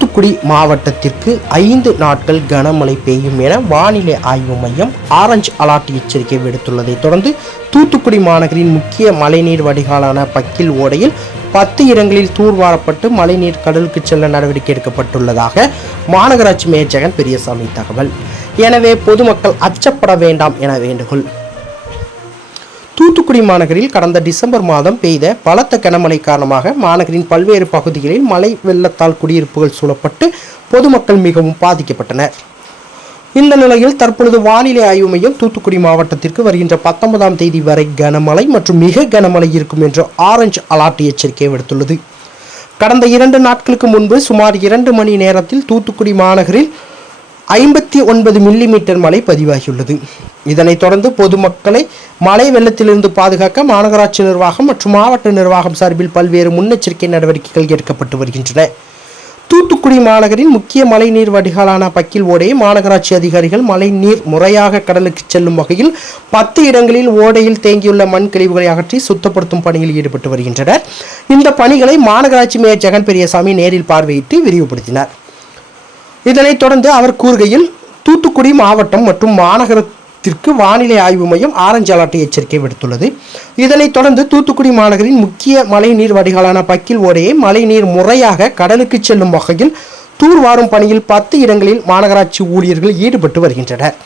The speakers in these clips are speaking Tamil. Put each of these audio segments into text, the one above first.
தூத்துக்குடி மாவட்டத்திற்கு 5 நாட்கள் கனமழை பெய்யும் என வானிலை ஆய்வு மையம் ஆரஞ்சு அலர்ட் எச்சரிக்கை விடுத்துள்ளதை தொடர்ந்து தூத்துக்குடி மாநகரின் முக்கிய மழைநீர் வடிகாலான பக்கில் ஓடையில் 10 இடங்களில் தூர்வாரப்பட்டு மழைநீர் கடலுக்கு செல்ல நடவடிக்கை எடுக்கப்பட்டுள்ளதாக மாநகராட்சி மேயர் ஜெகன் பெரியசாமி தகவல். எனவே பொதுமக்கள் அச்சப்பட வேண்டாம் என வேண்டுகோள். தூத்துக்குடி மாநகரில் கடந்த டிசம்பர் மாதம் பெய்த பலத்த கனமழை காரணமாக மாநகரின் பல்வேறு பகுதிகளில் மழை வெள்ளத்தால் குடியிருப்புகள் சூழப்பட்டு பொதுமக்கள் மிகவும் பாதிக்கப்பட்டனர். இந்த நிலையில் தற்பொழுது வானிலை ஆய்வு மையம் தூத்துக்குடி மாவட்டத்திற்கு வருகின்ற 19ஆம் தேதி வரை கனமழை மற்றும் மிக கனமழை இருக்கும் என்று ஆரஞ்சு அலர்ட் எச்சரிக்கை விடுத்துள்ளது. கடந்த 2 நாட்களுக்கு முன்பு சுமார் 2 மணி நேரத்தில் தூத்துக்குடி மாநகரில் 59 மில்லிமீட்டர் மழை பதிவாகியுள்ளது. இதனைத் தொடர்ந்து பொதுமக்களை மழை வெள்ளத்திலிருந்து பாதுகாக்க மாநகராட்சி நிர்வாகம் மற்றும் மாவட்ட நிர்வாகம் சார்பில் பல்வேறு முன்னெச்சரிக்கை நடவடிக்கைகள் எடுக்கப்பட்டு வருகின்றன. தூத்துக்குடி மாநகரின் முக்கிய மழைநீர் வடிகாலான பக்கில் ஓடையை மாநகராட்சி அதிகாரிகள் மழை நீர் முறையாக கடலுக்கு செல்லும் வகையில் 10 இடங்களில் ஓடையில் தேங்கியுள்ள மண் கழிவுகளை அகற்றி சுத்தப்படுத்தும் பணியில் ஈடுபட்டு வருகின்றனர். இந்த பணிகளை மாநகராட்சி மேயர் ஜெகன் பெரியசாமி நேரில் பார்வையிட்டு விரிவுபடுத்தினார். இதனைத் தொடர்ந்து அவர் கூறுகையில், தூத்துக்குடி மாவட்டம் மற்றும் மாநகரத்திற்கு வானிலை ஆய்வு மையம் ஆரஞ்சு அலர்ட் எச்சரிக்கை விடுத்துள்ளது. இதனைத் தொடர்ந்து தூத்துக்குடி மாநகரின் முக்கிய மழைநீர் வடிகாலான பக்கில் ஓடையை மழைநீர் முறையாக கடலுக்கு செல்லும் வகையில் தூர்வாரும் பணியில் 10 இடங்களில் மாநகராட்சி ஊழியர்கள் ஈடுபட்டு வருகின்றனர்.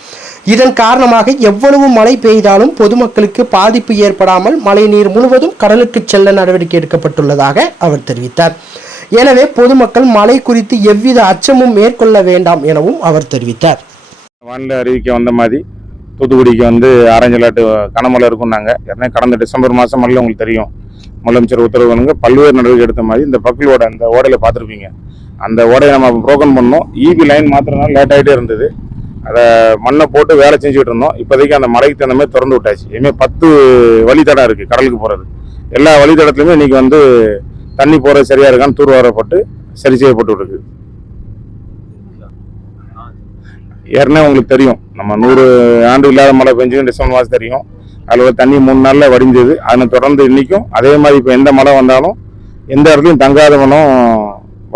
இதன் காரணமாக எவ்வளவு மழை பெய்தாலும் பொதுமக்களுக்கு பாதிப்பு ஏற்படாமல் மழைநீர் முழுவதும் கடலுக்கு செல்ல நடவடிக்கை எடுக்கப்பட்டுள்ளதாக அவர் தெரிவித்தார். எனவே பொதுமக்கள் மழை குறித்து எவ்வித அச்சமும் மேற்கொள்ள வேண்டாம் எனவும் அவர் தெரிவித்தார். வானிலை அறிவிக்க வந்த மாதிரி தூத்துக்குடிக்கு ஆரஞ்சு அலர்ட் கனமழை இருக்கும்னாங்க. ஏன்னா கடந்த டிசம்பர் மாதம் மழை உங்களுக்கு தெரியும். முதலமைச்சர் உத்தரவுங்க பல்வேறு நடவடிக்கை எடுத்த மாதிரி இந்த பக்கிலோட அந்த ஓடையில் பார்த்துருப்பீங்க. அந்த ஓடையை நம்ம ப்ரோக்கன் பண்ணோம். ஈபி லைன் மாத்திரனால லேட் ஆகிட்டே இருந்தது. அதை மண்ணை போட்டு வேலை செஞ்சுக்கிட்டு இருந்தோம். இப்போதைக்கு அந்த மழைக்கு தகுந்த மாதிரி திறந்து விட்டாச்சு. இனிமேல் 10 வழித்தடம் இருக்குது கடலுக்கு போகிறது. எல்லா வழித்தடத்துலையுமே இன்றைக்கி தண்ணி போகிறது சரியாக இருக்கான்னு தூர்வாரப்பட்டு சரி செய்யப்பட்டு இருக்கு. ஏற்கனவே உங்களுக்கு தெரியும், நம்ம 100 ஆண்டு இல்லாத மழை பெஞ்சு டிசம்பர் மாதம் தெரியும். அதில் தண்ணி 3 நாளில் வடிஞ்சது. அதனை தொடர்ந்து இன்றைக்கும் அதே மாதிரி இப்போ எந்த மழை வந்தாலும் எந்த இடத்துலையும் தங்காத மனம்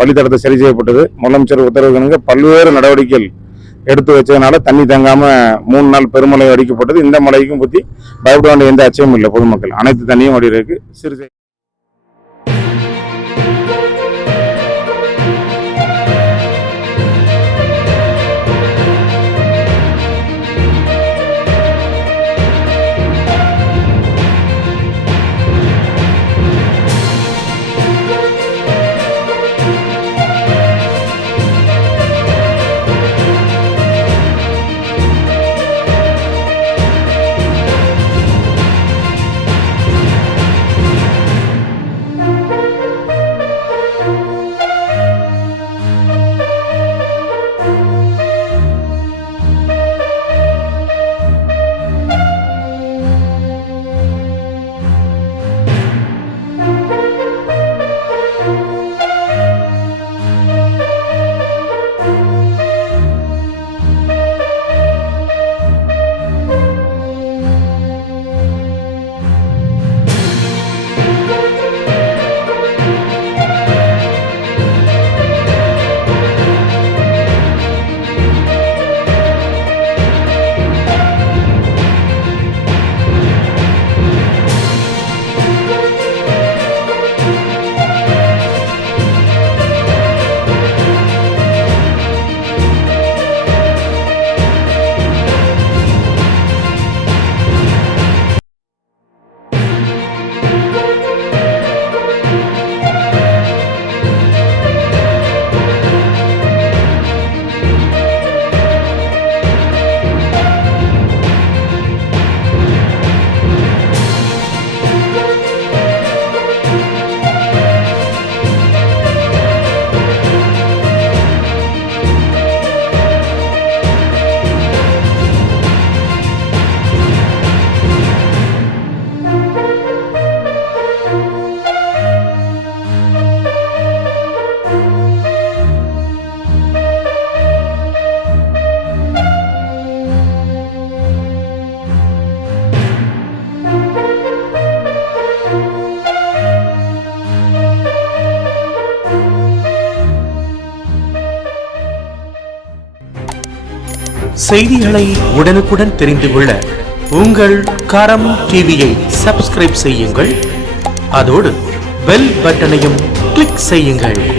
வழித்தடத்தை சரி செய்யப்பட்டது. முதலமைச்சர் உத்தரவுக்கு பல்வேறு நடவடிக்கைகள் எடுத்து வச்சதுனால தண்ணி தங்காமல் 3 நாள் பெருமழை அடிக்கப்பட்டது. இந்த மழைக்கும் பற்றி பயப்பட வேண்டிய எந்த அச்சமும் இல்லை. பொதுமக்கள் அனைத்து தண்ணியும் வடி இருக்கு. சிறு செய்திகளை உடனுக்குடன் தெரிந்து கொள்ள உங்கள் கரம் டிவியை சப்ஸ்கிரைப் செய்யுங்கள். அதோடு பெல் பட்டனையும் கிளிக் செய்யுங்கள்.